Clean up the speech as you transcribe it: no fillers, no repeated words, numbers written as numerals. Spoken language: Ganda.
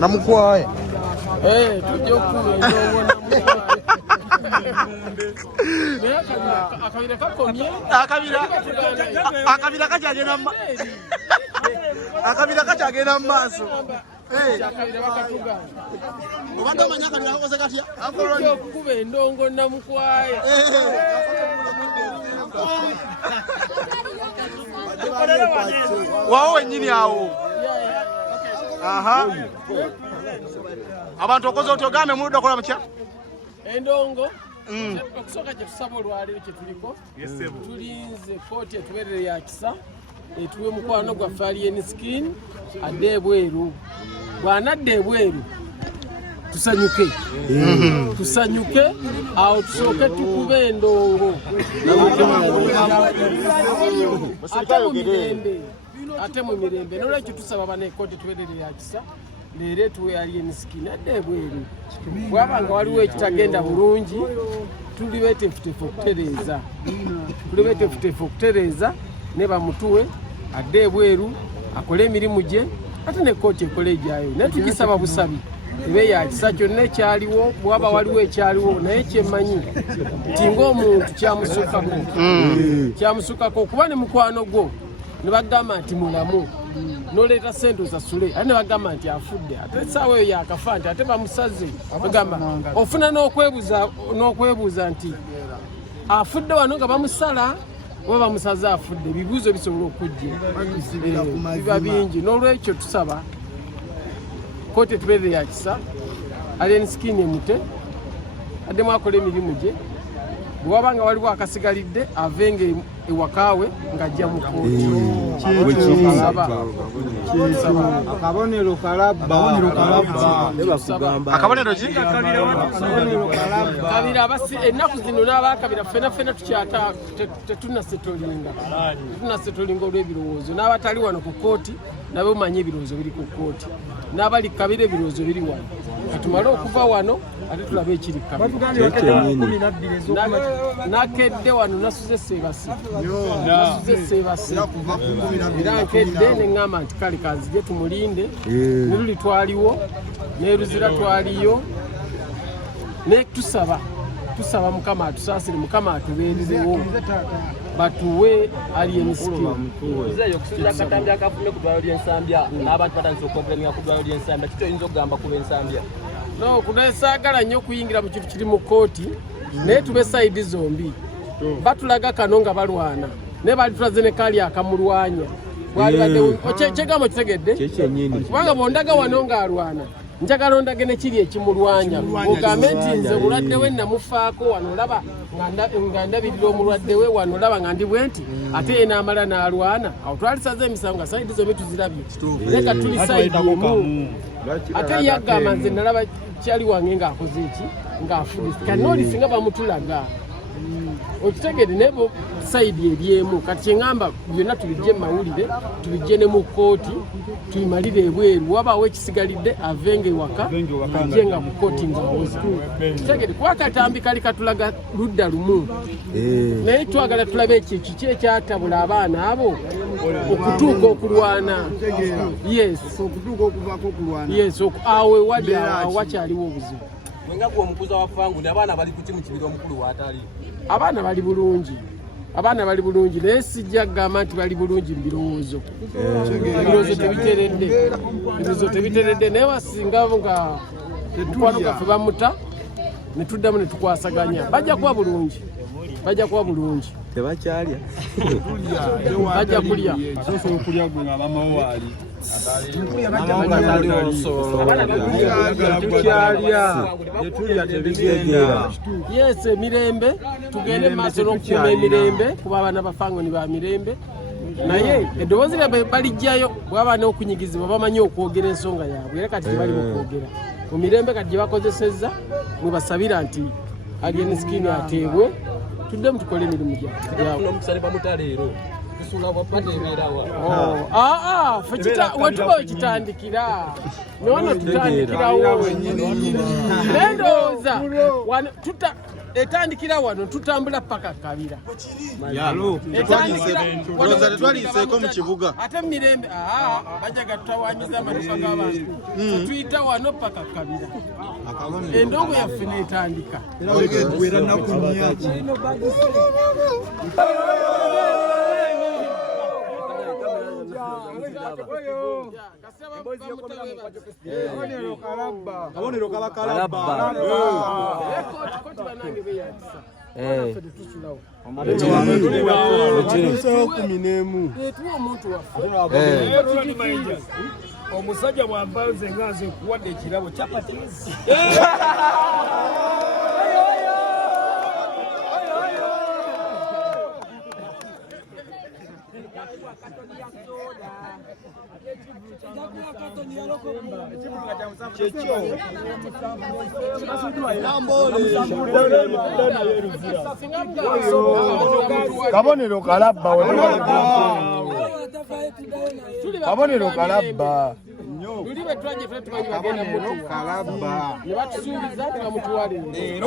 Namukwaye. Tujja okuba endongo namukwaye. Akabira kakomye. Akabira kachagenda mu akabira kachagenda mu maaso. Akabira bakatugana. Obadde omanya akabira kakoze katya? Tujja okuba endongo namukwaye. Wawo wennyini awo. Aha. Abantu okoze otogambe muludde okola mutya? Endongo. Okusooka kye tusaba olwaleero kye tuliko. Tulinze kooti etubeerere ya kisa. Etuwe mukwano gwaffe Alien Skin adde ebweru. Bw'anadda ebweru tusanyuke. Tusanyuke awo tusooke tukube endongo. Ate mu mirembe. N'olwekyo tusaba bano ekkooti tubeerere ya kisa. Leero etuwe Alien Skin adde ebweru. Bw'abanga waliwo ekitagenda bulungi tuli beeteefuteefu okutereeza. Ne bamutuwe adde ebweru akole emirimu gye ate ne kkooti ekole egyayo. Naye tugisaba busabi ebe ya kisa kyonna ekyaliwo bwaba waliwo ekyaliwo naye kyemmanyi nti ng'omuntu kyamusukako okuba ne mukwano gwo ne bagamba nti mulamu n'oleeta ssente osasule ate ne bagamba nti afudde ate essaawa eyo yakafa nti ate bamusaze bagamba ofuna n'okwebuuza nti afudde wano nga bamusala oba bamusaze afudde ebibuuzo bisobola okujja biba bingi. N'olwekyo tusaba kooti etubeerere ya kisa Alien Skin emute addemu akola emirimu gye bw'aba nga waliwo akasigalidde avenga ewakaawe ng'ajja mu kooti. Akabonero kalabba. Akabonero ki? Kabira abasi ennaku zino n'abakabira ffena tukyata tetunasetolinga olw'ebirowoozo n'abatali wano ku kooti nabo manyi ebirowoozo biri ku kooti n'abali kabira ebirowoozo biri wano katumale okuva wano ate tulabe ekiri kabira nakedde wano nasuze seebasi era nkedde neŋŋamba nti kale kanzije tumulinde neruli twaliwo neruzira twaliyo ne tusaba Mukama atusaasire Mukama atubeererewo batuwe Alien Skin. Zeyo kusinza katambi akafume ku dwaliro ly'ensambya n'abantu batandise okwogera ku dwaliro ly'ensambya kito oyinza okugamba kuba ensambya. No, kunasaagala nnyo okuyingira mu kintu kiri mu kooti naye tube sayidi zombi. Batulaga kano nga balwana naye bali tulaze ne kali akamulwanya bwali badde kyegamo kitegedde kubanga bondaga wano ng'alwana njagala ondage ne kiri ekimulwanya ogambe nti nze mulwadde we namufaako wano olaba nga ndabirira omulwadde we wano olaba nga ndi bwe nti ate ye n'amala n'alwana awo twalisaze emisango nga sayidi zombi tuzirabye leka tuli sayidi emu ate yagamba nze nalaba kyali wange ng'akoze eki ng'afudde kanoolisi nga bamutulaga okitegedde nebo sayidi eryemu kati kyeŋŋamba byonna tubijje mu mawulire tubijje ne mu kkooti tuyimalire ebweru wabaawo ekisigalidde avenga ewaka ajje nga mu kkooti ng'awoza kitegedde kuba katambi kali katulaga ludda lumu naye twagala tulabe ekyo kiki ekyatabula abaana abo okutuuka okulwana awo ewali wakyaliwo obuzibu. Wenga gwe omukuza wa fangu ne abaana bali kuti mu kibira omukulu waatali. Abaana bali bulungi naye sijja kugamba nti bali bulungi mu birowoozo. Ebirowoozo tebiteredde naye basinga nga mukwano gwaffe bamuta ne tuddamu ne tukwasaganya bajja kuba bulungi. Tebakyalya. Bajja kulya. Okulya gwe nga mama waali. Yes, emirembe tugende maaso n'okukuuma emirembe kuba abaana bafangoni ba mirembe naye eddoboozi lyabwe balijjayo bw'aba n'okunyigizibwa bamanyi okwogera ensonga yaabwe era kati tebali mu kwogera mu mirembe kati gye bakozesezza mwebasabira nti Alien Skin ateebwe tuddemu tukole emirimu gyabwe. Wetuba wekitandikira newano tutandikirawo nendowooza etandikira wano tutambula paka Kabira. Tetwaliseeko mu kibuga. Ate mirembe bajaga tutawanyiza amaduka g'abantu. Tuyita wano paka Kabira. Endongo yaffe n'etandika. Era nnaku nnyaki. Kabonero kaba kalabba. Omusajja bw'ambanze nga nze nkuwadde ekirabo kyapatezi. Kabonero kalabba. Kabonero kalabba. Tulibe twaje ffe tumanyi bagenda mu kalabba. Ne batusuubiza nga mutuwalire.